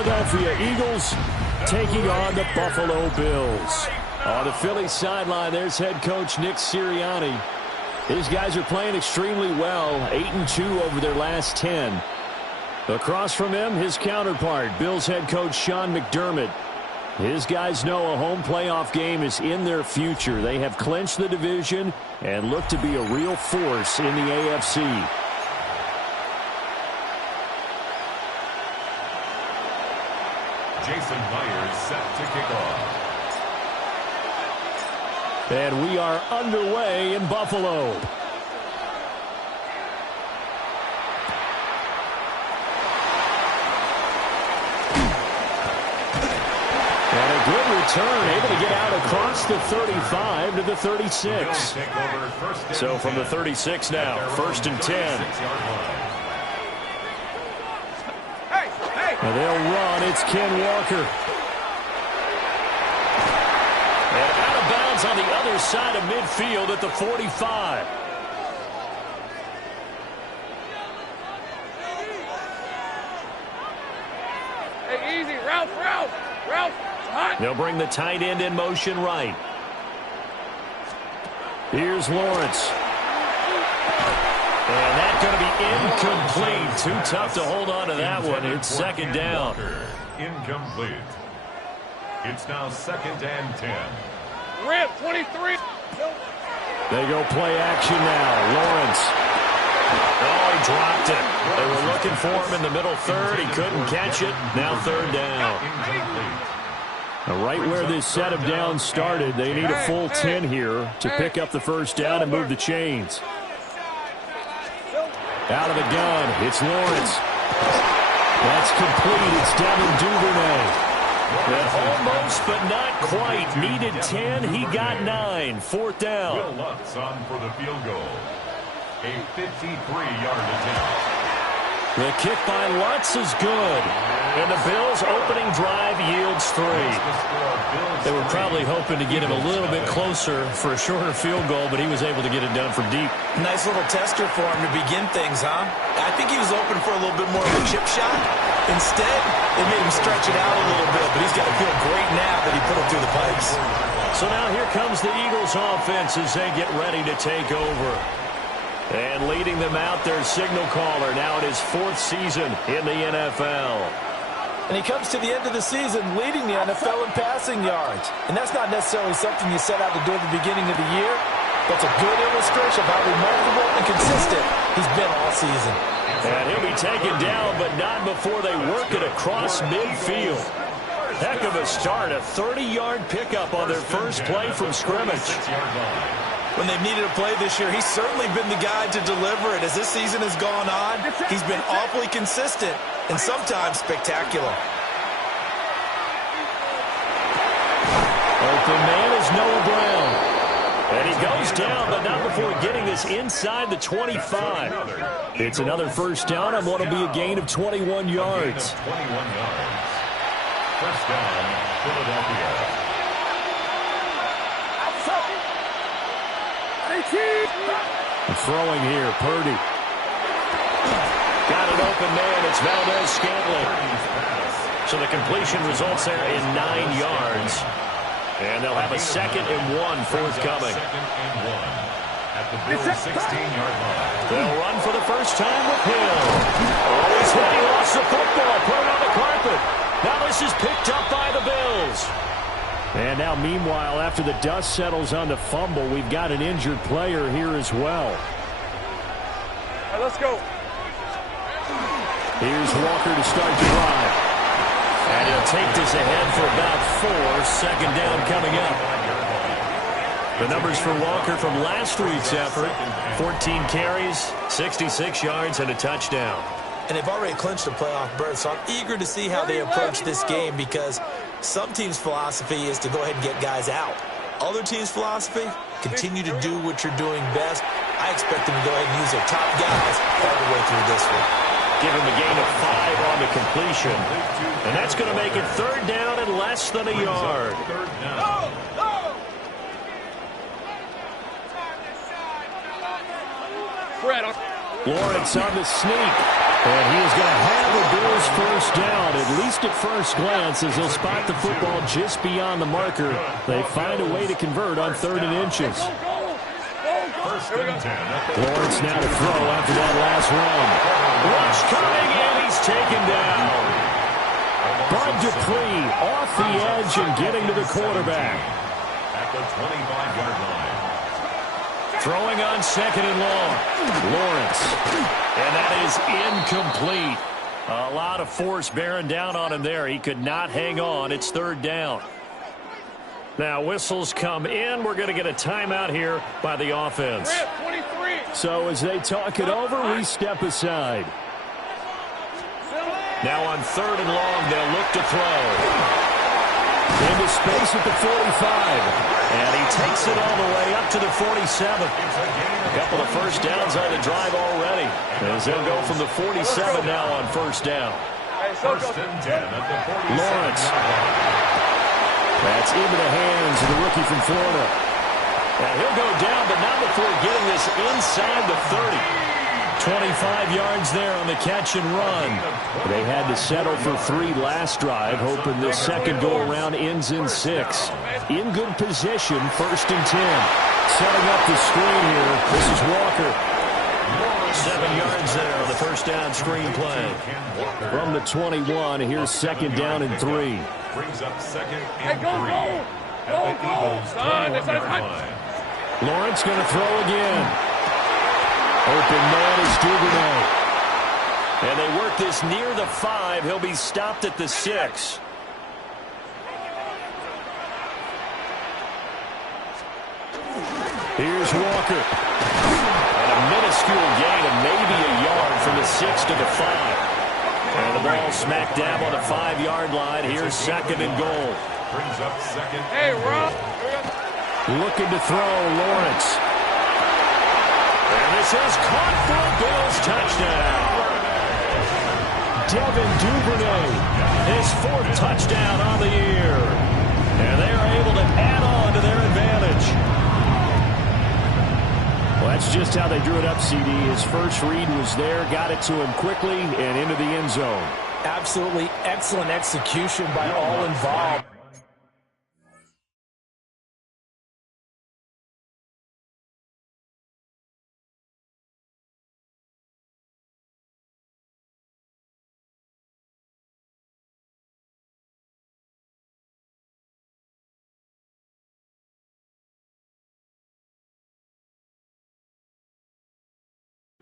Philadelphia Eagles taking on the Buffalo Bills. On the Philly sideline, there's head coach Nick Sirianni. These guys are playing extremely well, 8-2 over their last 10. Across from him, his counterpart, Bills head coach Sean McDermott. His guys know a home playoff game is in their future. They have clinched the division and look to be a real force in the AFC. Jason Myers set to kick off. And we are underway in Buffalo. And a good return, able to get out across the 35 to the 36. So from the 36 now, 1st and 10. And they'll run. It's Ken Walker. And out of bounds on the other side of midfield at the 45. Hey, easy. Ralph. Hot. They'll bring the tight end in motion right. Here's Lawrence. And that's going to be incomplete. Too tough to hold on to that one. It's 2nd down. Incomplete. It's now 2nd and 10. Rip, 23. They go play action now. Lawrence. Oh, he dropped it. They were looking for him in the middle third. He couldn't catch it. Now 3rd down. Right where this set of downs started, they need a full 10 here to pick up the 1st down and move the chains. Out of the gun, it's Lawrence. That's complete. It's Devin Duvernay. And almost, but not quite. Needed 10. He got 9. 4th down. Will Lutz on for the field goal. A 53-yard attempt. The kick by Lutz is good. And the Bills' opening drive yields 3. They were probably hoping to get him a little bit closer for a shorter field goal, but he was able to get it done from deep. Nice little tester for him to begin things, huh? I think he was open for a little bit more of a chip shot. Instead, they made him stretch it out a little bit, but he's got to feel great now that he put it through the pipes. So now here comes the Eagles offense as they get ready to take over. And leading them out, their signal caller, now in his 4th season in the NFL. And he comes to the end of the season leading the NFL in passing yards. And that's not necessarily something you set out to do at the beginning of the year. That's a good illustration of how remarkable and consistent he's been all season. And he'll be taken down, but not before they work it across midfield. Heck of a start, a 30-yard pickup on their first play from scrimmage. When they've needed a play this year, he's certainly been the guy to deliver it. As this season has gone on, he's been awfully consistent and sometimes spectacular. Open man is Noah Brown. And he goes down, but not before getting this inside the 25. It's another 1st down on what will be a gain of 21 yards. 1st down, Philadelphia. Throwing here, Purdy. Got an open man. It's Valdez-Scantling. So the completion results there in 9 yards. And they'll have a 2nd and 1 forthcoming. At the Bills' 16-yard line. They'll run for the first time with Hill. Oh, he's hit. He lost the football. Put it on the carpet. Now this is picked up by the Bills. And now, meanwhile, after the dust settles on the fumble, we've got an injured player here as well. All right, let's go. Here's Walker to start the drive. And he'll take this ahead for about 4. 2nd down coming up. The numbers for Walker from last week's effort: 14 carries, 66 yards, and a touchdown. And they've already clinched a playoff berth, so I'm eager to see how they approach this game because some teams' philosophy is to go ahead and get guys out. Other teams' philosophy, continue to do what you're doing best. I expect them to go ahead and use their top guys all the way through this one. Give him a gain of 5 on the completion. And that's going to make it 3rd down and less than a yard. Fred, Lawrence on the sneak. And he is going to have the Bills first down, at least at first glance, as he'll spot the football just beyond the marker. They find a way to convert on 3rd and inches. Lawrence now to throw after that last run. Rush coming, and he's taken down. Bud Dupree off the edge and getting to the quarterback. At the 25-yard line. Throwing on 2nd and long. Lawrence. And that is incomplete. A lot of force bearing down on him there. He could not hang on. It's 3rd down. Now whistles come in. We're going to get a timeout here by the offense. So as they talk it over, we step aside. Now on 3rd and long, they'll look to throw. Into space at the 45. And he takes it all the way up to the 47. A couple of first downs on the drive already. As they'll go from the 47 now on 1st down. First and 10 at the 47. Lawrence. That's into the hands of the rookie from Florida. And he'll go down, but not before getting this inside the 30. 25 yards there on the catch and run. They had to settle for 3 last drive, hoping this second go-around ends in 6. In good position, 1st and 10. Setting up the screen here. This is Walker. 7 yards there on the first down screen play. From the 21, here's 2nd down and 3. Brings up 2nd Hey, and 3. go, son. Lawrence going to throw again. Open man is Duvernay. And they work this near the 5. He'll be stopped at the 6. Here's Walker. And a minuscule gain of maybe a yard from the 6 to the 5. And the ball smack dab on the 5-yard line. Here's 2nd and goal. Brings up 2nd. Hey, Rob. Looking to throw, Lawrence. And this is caught for a Bills touchdown. Devin Duvernay, his 4th touchdown on the year. And they are able to add on to their advantage. Well, that's just how they drew it up, CD. His first read was there, got it to him quickly, and into the end zone. Absolutely excellent execution by all involved.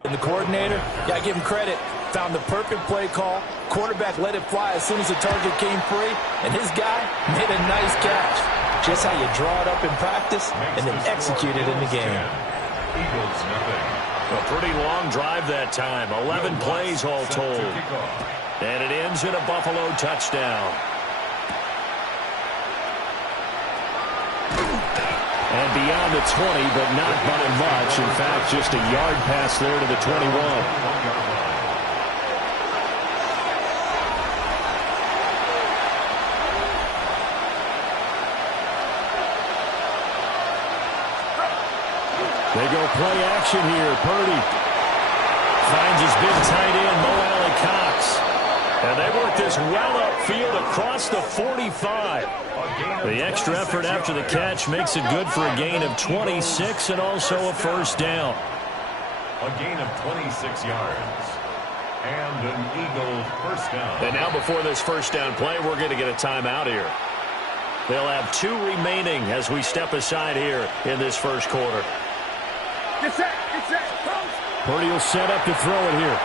And the coordinator, got to give him credit, found the perfect play call. Quarterback let it fly as soon as the target came free, and his guy made a nice catch. Just how you draw it up in practice and then execute it in the game. Eagles nothing. A pretty long drive that time, 11 plays all told. And it ends in a Buffalo touchdown. And beyond the 20, but not by much. In fact, just a yard pass there to the 21. They go play action here. Purdy finds his big tight end, Mo Alley-Cox. And they work this well upfield across the 45. The extra effort after the catch makes it good for a gain of 26 and also a first down. A gain of 26 yards. And an Eagle first down. And now before this first down play, we're going to get a timeout here. They'll have 2 remaining as we step aside here in this first quarter. Get set. Purdy will set up to throw it here.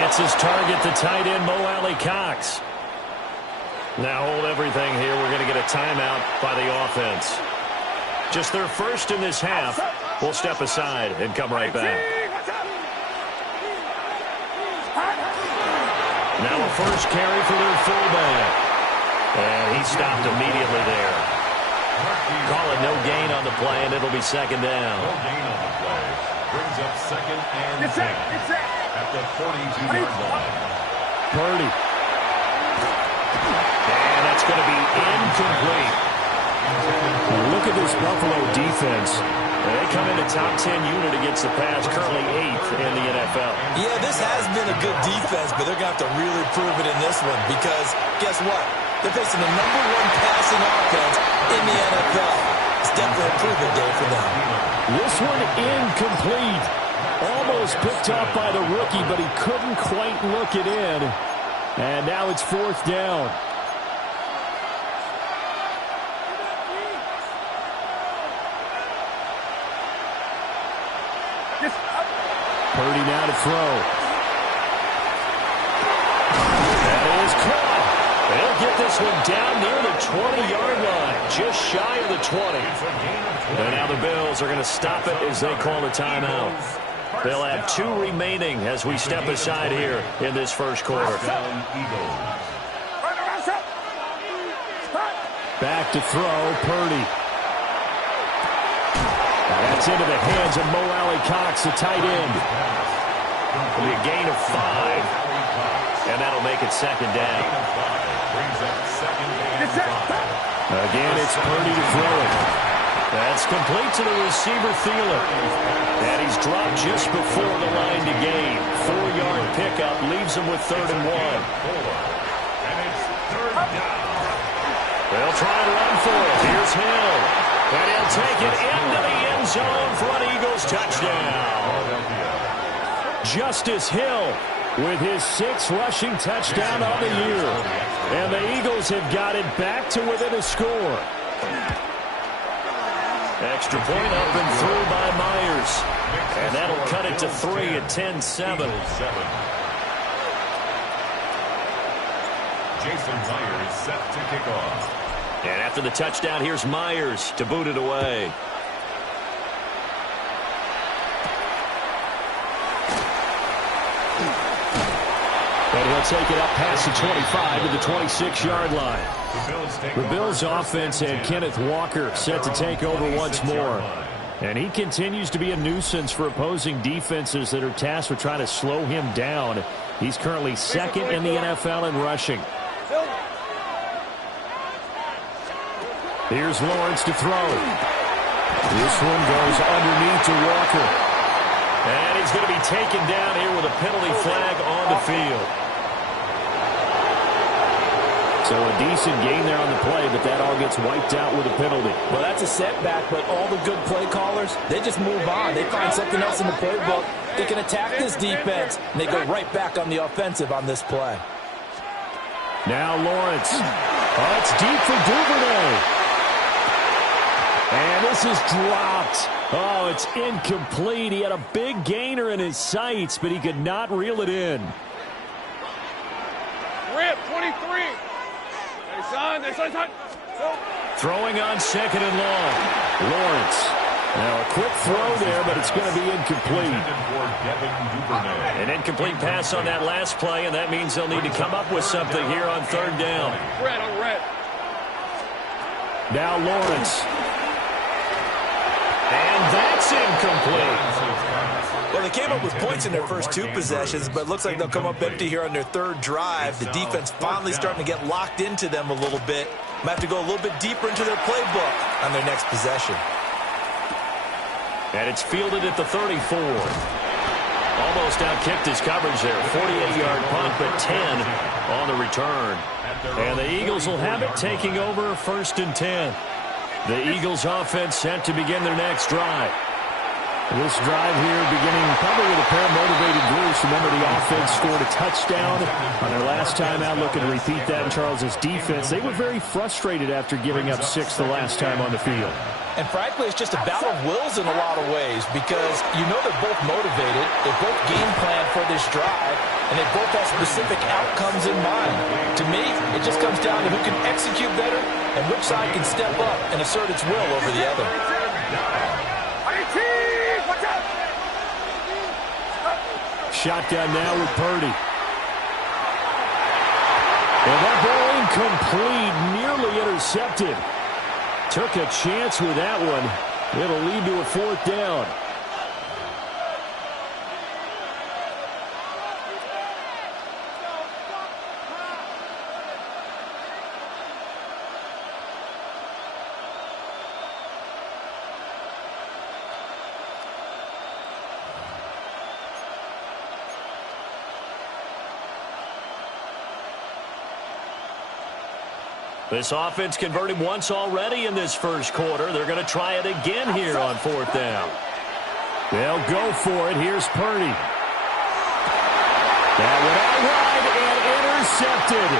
Hits his target, the tight end, Mo Alley-Cox. Now hold everything here. We're going to get a timeout by the offense. Just their first in this half. We'll step aside and come right back. Now a first carry for their fullback. And he stopped immediately there. Call it no gain on the play, and it'll be 2nd down. No gain on the play. Brings up 2nd and 10 at the 42-yard line. Purdy. And that's going to be incomplete. Look at this Buffalo defense. They come in the top 10 unit against the pass, currently 8th in the NFL. Yeah, this has been a good defense, but they're going to have to really prove it in this one because guess what? They're facing the #1 passing offense in the NFL. It's definitely a improvement day for them. This one incomplete. Almost picked up by the rookie, but he couldn't quite look it in. And now it's 4th down. Purdy now to throw. That is caught. They'll get this one down near the 20-yard line, just shy of the 20. And now the Bills are going to stop it as they call a timeout. They'll have 2 remaining as we step aside here in this first quarter. Back to throw, Purdy. That's into the hands of Mo Alley-Cox, the tight end. It'll be a gain of 5, and that'll make it 2nd down. Again, it's Purdy to throw it. That's complete to the receiver, Thielen. And he's dropped just before the line to gain. 4-yard pickup leaves him with 3rd and 1. And it's 3rd down. They'll try and run for it. Here's Hill. And he'll take it into the end zone for an Eagles touchdown. Justice Hill with his 6th rushing touchdown on the year. And the Eagles have got it back to within a score. Extra point up and through by Myers. And that'll cut it to 3 at 10-7. Jason Myers set to kick off. And after the touchdown, here's Myers to boot it away. And he'll take it up past the 25 to the 26-yard line. The Bills' offense and Kenneth Walker set to take over once more. And he continues to be a nuisance for opposing defenses that are tasked with trying to slow him down. He's currently 2nd in the NFL in rushing. Here's Lawrence to throw. This one goes underneath to Walker. And he's going to be taken down here with a penalty flag on the field. So a decent gain there on the play, but that all gets wiped out with a penalty. Well, that's a setback, but all the good play callers, they just move on. They find something else in the playbook. They can attack this defense, and they go right back on the offensive on this play. Now Lawrence. Oh, it's deep for Duvernay. And this is dropped. Oh, it's incomplete. He had a big gainer in his sights, but he could not reel it in. Rip, 23. Hey, son. Throwing on 2nd and long. Lawrence. Now a quick throw there, but it's going to be incomplete. An incomplete pass on that last play, and that means they'll need to come up with something here on 3rd down. Red on red. Now Lawrence. And that's incomplete. Well, they came up with points in their first 2 possessions, but it looks like they'll come up empty here on their 3rd drive. The defense finally starting to get locked into them a little bit. Might have to go a little bit deeper into their playbook on their next possession. And it's fielded at the 34. Almost outkicked his coverage there. 48-yard punt, but 10 on the return. And the Eagles will have it, taking over 1st and 10. The Eagles offense set to begin their next drive. This drive here beginning probably with a pair of motivated Bruce. Remember, the offense scored a touchdown on their last time out. Looking to repeat that in Charles's defense. They were very frustrated after giving up 6 the last time on the field. And frankly, it's just a battle of wills in a lot of ways because you know they're both motivated, they both game plan for this drive, and they both have specific outcomes in mind. To me, it just comes down to who can execute better and which side can step up and assert its will over the other. Shotgun now with Purdy. And that ball incomplete, nearly intercepted. Took a chance with that one. It'll lead to a 4th down. This offense converted once already in this first quarter. They're going to try it again here on fourth down. They'll go for it. Here's Purdy. That went out wide and intercepted.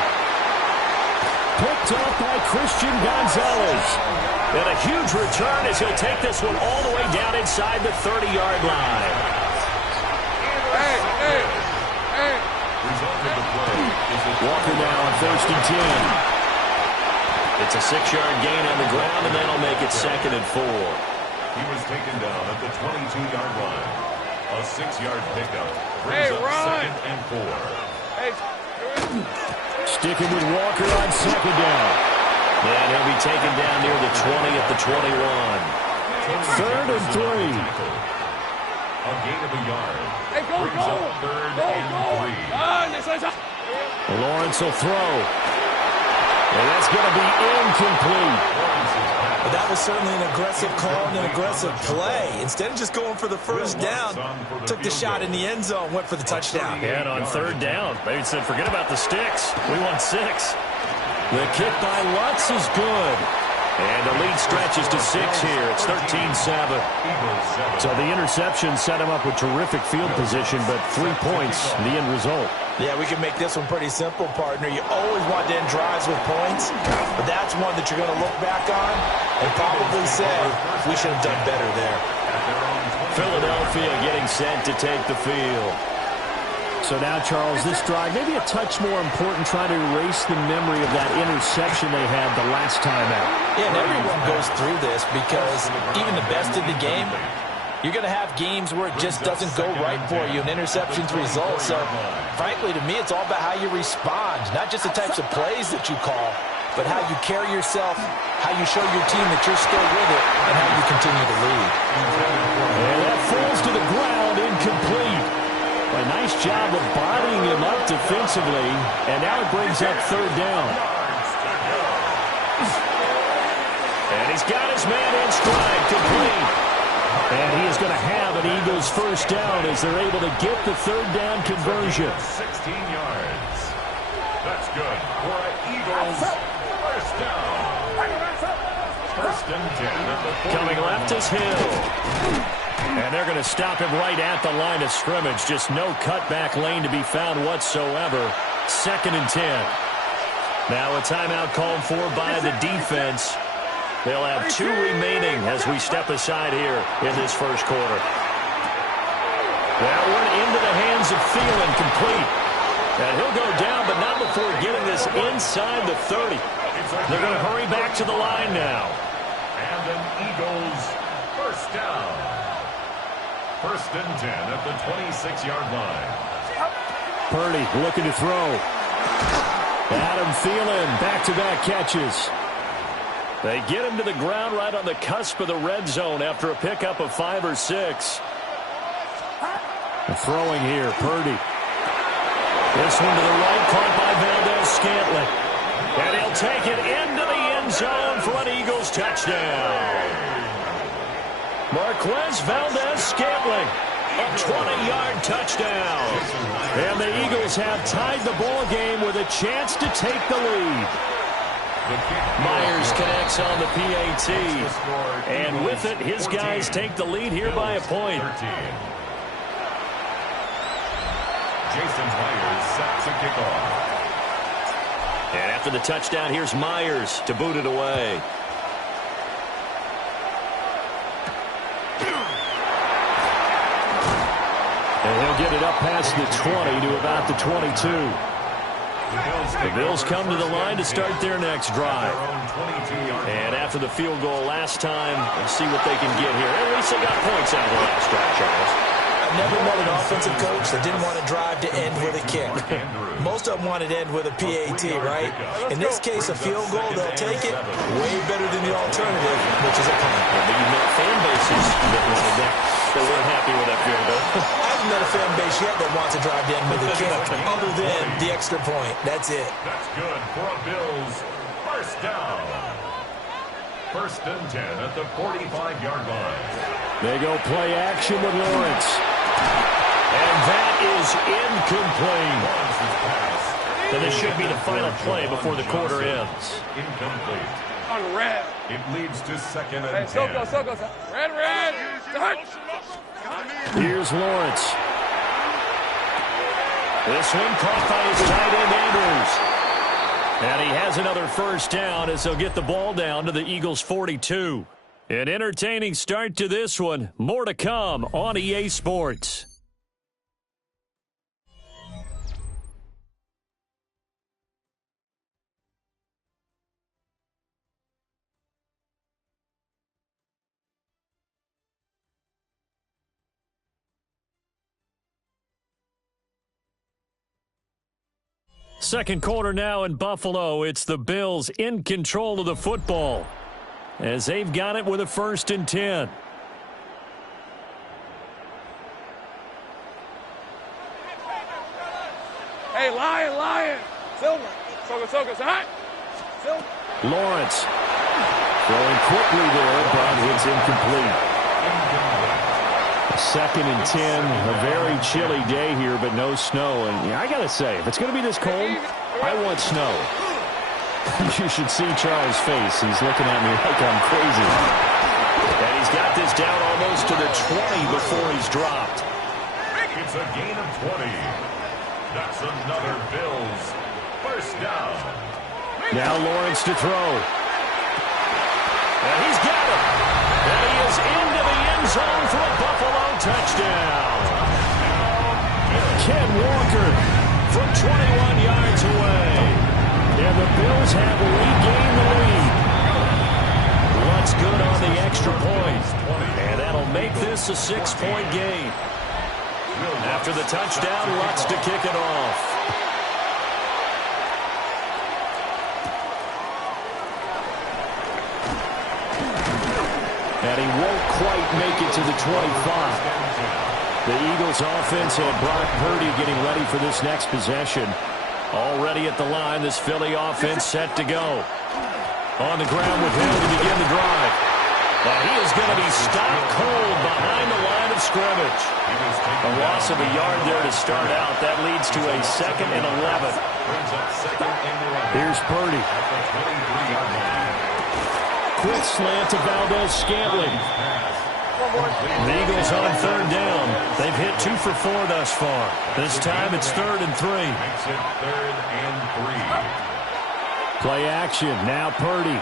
Picked up by Christian Gonzalez. And a huge return as he'll take this one all the way down inside the 30-yard line. Walker now on first and 10. It's a 6-yard gain on the ground, and that'll make it 2nd and 4. He was taken down at the 22-yard line. A 6-yard pickup brings up 2nd and 4. Sticking with Walker on 2nd down. And he'll be taken down near the 20 at the 21. 3rd and 3. A gain of a yard. Brings up 3rd and 3. Lawrence will throw. And that's going to be incomplete. But that was certainly an aggressive call and an aggressive play. Instead of just going for the first down, took the shot in the end zone, went for the touchdown. And on 3rd down, they said, forget about the sticks. We want 6. The kick by Lutz is good. And the lead stretches to 6 here. It's 13-7. So the interception set him up with terrific field position, but 3 points, the end result. Yeah, we can make this one pretty simple, partner. You always want to end drives with points, but that's one that you're going to look back on and probably say, we should have done better there. Philadelphia getting set to take the field. So now, Charles, this drive, maybe a touch more important, trying to erase the memory of that interception they had the last time out. Yeah, and everyone goes through this because even the best in the game, you're going to have games where it just doesn't go right for you, and interceptions result. So, frankly, to me, it's all about how you respond, not just the types of plays that you call, but how you carry yourself, how you show your team that you're still with it, and how you continue to lead. And that falls to the ground, incomplete. A nice job of bodying him up defensively, and now it brings up 3rd down. And he's got his man in stride, complete. And he is going to have an Eagles first down as they're able to get the 3rd down conversion. 16 yards. That's good for an Eagles first down. 1st and 10. Coming left is Hill. And they're going to stop him right at the line of scrimmage. Just no cutback lane to be found whatsoever. 2nd and 10. Now a timeout called for by the defense. They'll have 2 remaining as we step aside here in this first quarter. That one into the hands of Thielen, complete. And he'll go down, but not before getting this inside the 30. They're going to hurry back to the line now. And an Eagles first down. 1st and 10 at the 26-yard line. Purdy looking to throw. Adam Thielen, back-to-back catches. They get him to the ground right on the cusp of the red zone after a pickup of 5 or 6. Throwing here, Purdy. This one to the right, caught by Valdez-Scantling. And he'll take it into the end zone for an Eagles touchdown. Marquez Valdez-Scantling, a 20-yard touchdown. And the Eagles have tied the ball game with a chance to take the lead. Myers connects on the PAT. And with it, his guys take the lead here by a point. Jason Myers set to kick off. And after the touchdown, here's Myers to boot it away. And he'll get it up past the 20 to about the 22. The Bills come to the line to start their next drive. And after the field goal last time, let's see what they can get here. At least they got points out of the last drive, Charles. I've never met an offensive coach that didn't want to drive to end with a kick. Most of them wanted to end with a PAT, right? In this case, a field goal, they'll take it way better than the alternative, which is a punt. But you've met fan bases that wanted that. They weren't happy with that field goal. I haven't met a fan base yet that wants to drive to end with a kick, other than the extra point. That's it. That's good for a Bills first down. 1st and 10 at the 45-yard line. They go play action with Lawrence. And that is incomplete. And this should be the final play before the quarter ends. Incomplete. On red. It leads to second Hey, and 10. Soko. Red. Start. Here's Lawrence. This one caught by his tight end, Andrews. And he has another first down as they'll get the ball down to the Eagles' 42. An entertaining start to this one. More to come on EA Sports. Second quarter now in Buffalo. It's the Bills in control of the football as they've got it with a 1st and 10. Hey, Lion. Silver. Soko. Hot. Silver. Lawrence throwing quickly there, but it's incomplete. 2nd and 10, a very chilly day here, but no snow. And yeah, I got to say, if it's going to be this cold, I want snow. You should see Charles' face. He's looking at me like I'm crazy. And he's got this down almost to the 20 before he's dropped. It's a gain of 20. That's another Bills first down. Now Lawrence to throw. And he's got it. And he is into the end zone for a Buffalo touchdown. Ken Walker from 21 yards away. And the Bills have regained the lead. What's good on the extra point? And that'll make this a 6-point game. After the touchdown, Lutz to kick it off. And he won't quite make it to the 25. The Eagles offense and Brock Purdy getting ready for this next possession. Already at the line, this Philly offense set to go. On the ground with him to begin the drive. And he is going to be stopped cold behind the line of scrimmage. A loss of a yard there to start out. That leads to a 2nd and 11. Here's Purdy. Quick slant to Valdez-Scantling. The Eagles on 3rd down. They've hit 2 for 4 thus far. This time it's 3rd and 3. Makes it 3rd and 3. Play action. Now Purdy.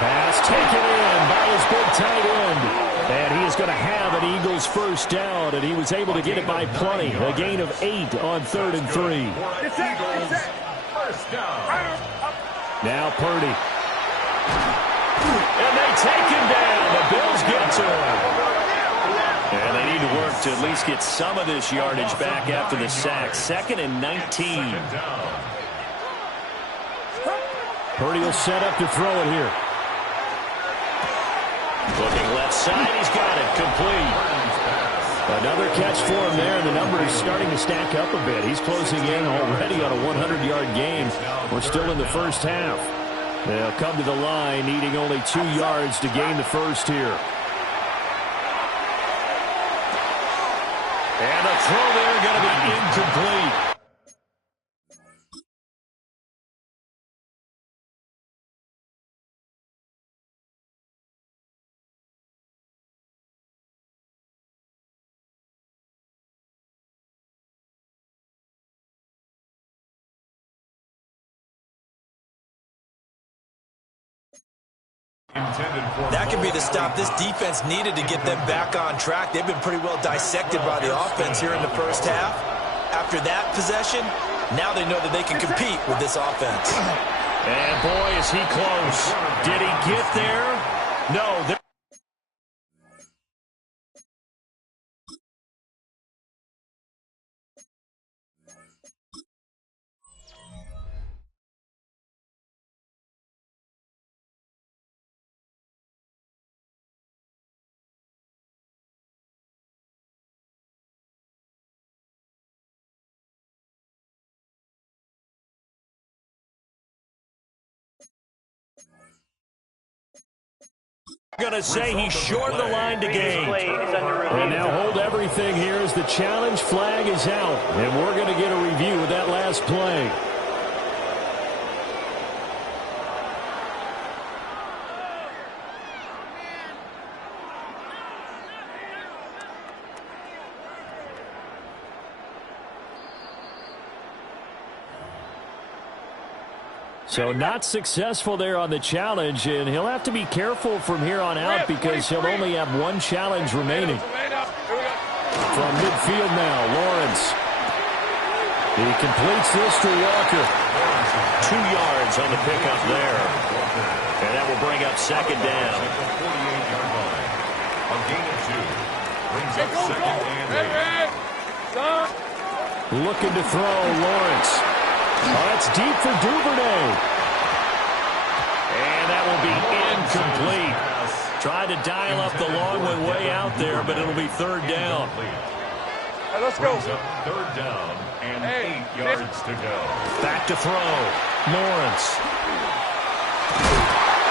Pass taken in by his big tight end. And he is going to have an Eagles first down, and he was able to get it by plenty. A gain of 8 on 3rd and 3. First down. Now Purdy. And they take him down. The Bills get to him. And they need to work to at least get some of this yardage back after the sack. 2nd and 19. Purdy will set up to throw it here. Looking left side, he's got it. Complete. Another catch for him there, and the number is starting to stack up a bit. He's closing in already on a 100-yard game. We're still in the first half. They'll come to the line, needing only 2 yards to gain the first here. And the throw there going to be incomplete. That could be the stop this defense needed to get them back on track. They've been pretty well dissected by the offense here in the first half. After that possession, now they know that they can compete with this offense. And boy, is he close. Did he get there? No. Going to say he's short of the line to gain. And now hold everything here as the challenge flag is out. And we're going to get a review of that last play. So not successful there on the challenge, and he'll have to be careful from here on out because he'll only have one challenge remaining. From midfield now, Lawrence. He completes this to Walker. 2 yards on the pickup there. And that will bring up second down. A gain of 2. Brings up second and 8. Looking to throw, Lawrence. Oh, that's deep for Duvernay. And that will be incomplete. Tried to dial up the long one way out there, but it'll be third down. Hey, let's go. Third down and 8 yards to go. Back to throw, Lawrence.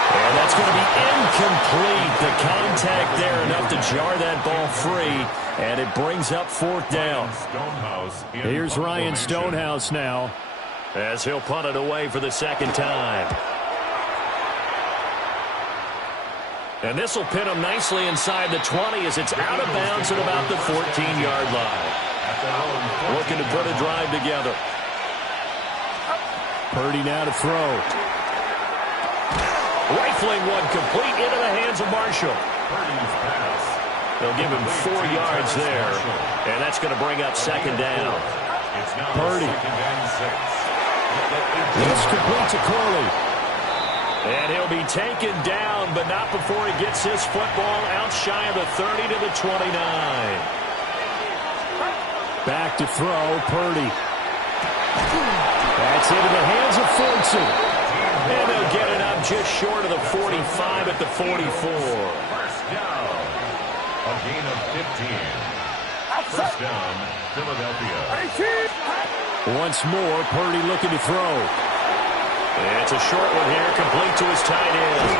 And that's going to be incomplete. The contact there enough to jar that ball free, and it brings up fourth down. Here's Ryan Stonehouse now, as he'll punt it away for the second time. And this will pin him nicely inside the 20 as it's out of bounds at about the 14-yard line. Looking to put a drive together. Purdy now to throw. Rifling one complete into the hands of Marshall. They'll give him 4 yards there, and that's going to bring up second down. Purdy. This complete to Corley. And he'll be taken down, but not before he gets his football out shy of the 30 to the 29. Back to throw, Purdy. That's into the hands of Fortson. And they'll get it up just short of the 45 at the 44. First down. A gain of 15. First down, Philadelphia. Once more, Purdy looking to throw. It's a short one here, complete to his tight end.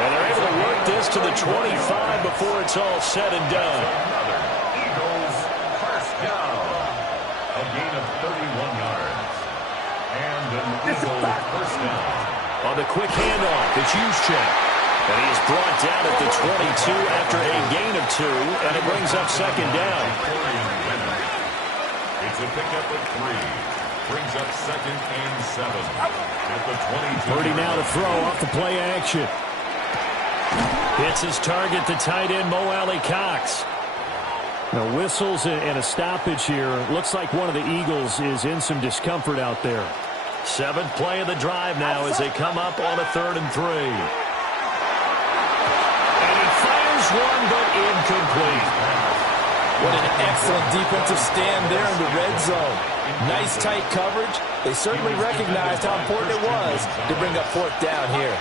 And they're able to work this to the 25 before it's all said and done. Another Eagles first down. A gain of 31 yards. And an Eagle first down. On the quick handoff, it's Juszczyk. And he is brought down at the 22 after a gain of 2, and it brings up second down. It's a pickup of 3. Brings up second and 7 at the 22. Purdy now to throw off the play action. Hits his target, the tight end, Mo Alley Cox. Now whistles and a stoppage here. Looks like one of the Eagles is in some discomfort out there. 7th play of the drive now as they come up on a 3rd and 3. And he fires one, but incomplete. What an excellent defensive stand there in the red zone. Nice tight coverage. They certainly recognized how important it was to bring up fourth down here.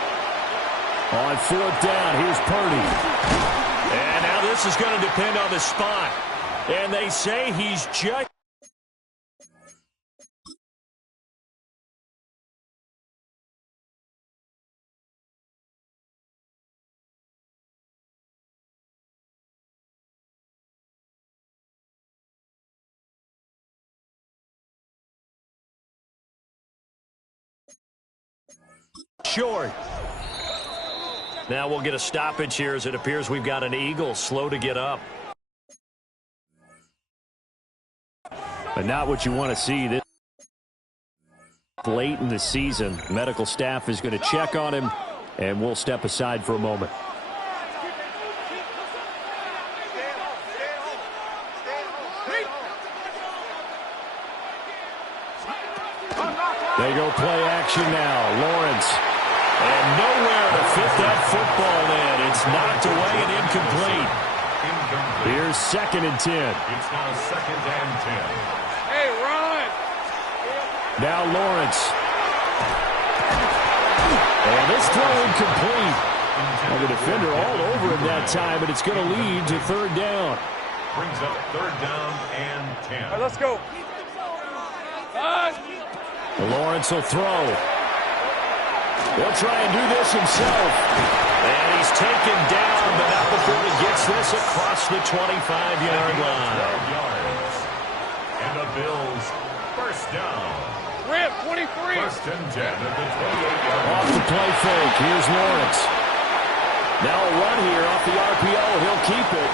On fourth down, here's Purdy. And now this is going to depend on the spot. And they say he's just... short. Now we'll get a stoppage here as it appears we've got an Eagle slow to get up. But not what you want to see this late in the season. Medical staff is going to check on him, and we'll step aside for a moment. They go play action now. Lawrence. And nowhere to fit that football in. It's knocked away and incomplete. Here's 2nd and 10. It's now 2nd and 10. Hey, run! Now Lawrence. And this throw incomplete. Well, the defender all over him that time, and it's going to lead to 3rd down. Brings up 3rd down and 10. All right, let's go. Lawrence will throw. He'll try and do this himself. And he's taken down, but not before he gets this across the 25-yard line. And the Bills first down. Rip, 23. First and 10 at the 28-yard line. Off the play fake. Here's Lawrence. Now a run here off the RPO. He'll keep it.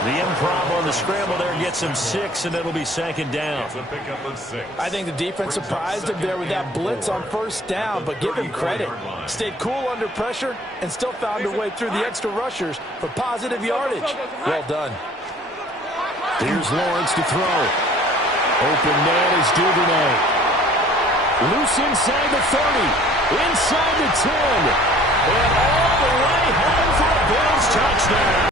The improv on the scramble there gets him 6, and it'll be second down. It's a pickup of 6. I think the defense surprised him there with that blitz on first down, but give him credit. Stayed cool under pressure and still found a way through the extra rushers for positive yardage. Well done. Here's Lawrence to throw. Open man is Duvernay. Loose inside the 30. Inside the 10. And all the way home for a Bills touchdown.